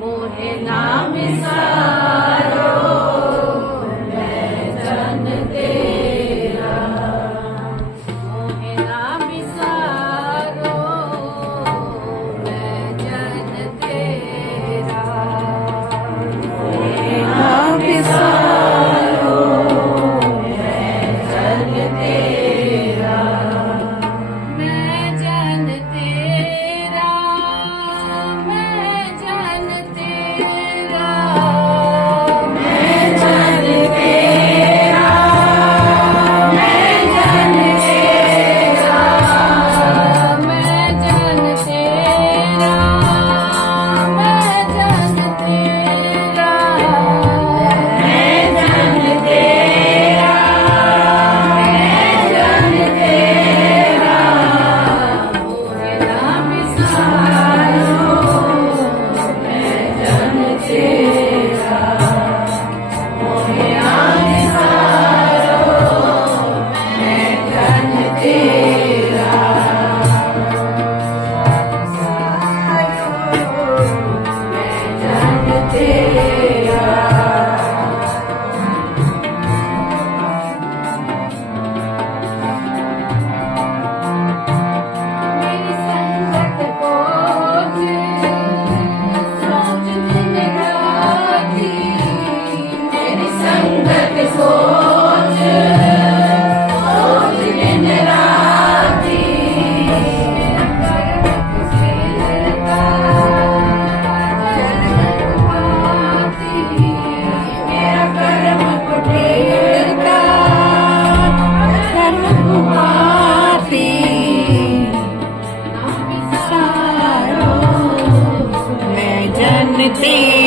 মোহে না नित्रे